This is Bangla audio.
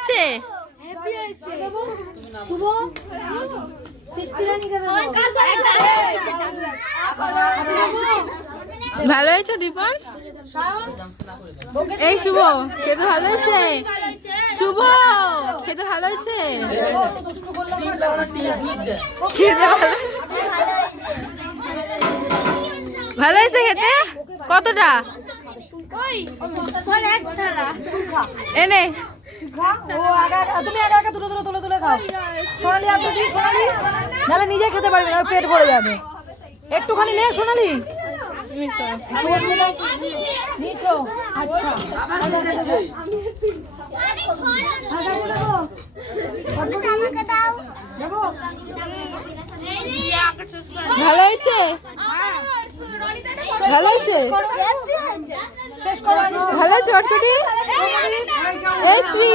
হয়েছে? শুভ ভালো হয়েছে দীপন? এই শুভ খেতে ভালো হয়েছে? শুভ খেতে ভালো হয়েছে? খেতে ভালো হয়েছে খেতে? কতটা এনে তুমি একা একা দুটো দুটো তুলে তুলে খাও। সোনালি আপনি দিন, সোনালি নাহলে নিজে খেতে পারবে না, পেট ভরে যাবে। একটুখানি নে সোনালি। নিচো আচ্ছা ভালো হয়েছে? ভালো হয়েছে? শেষ করো। ভালো হয়েছে অটকটি? এই শ্রী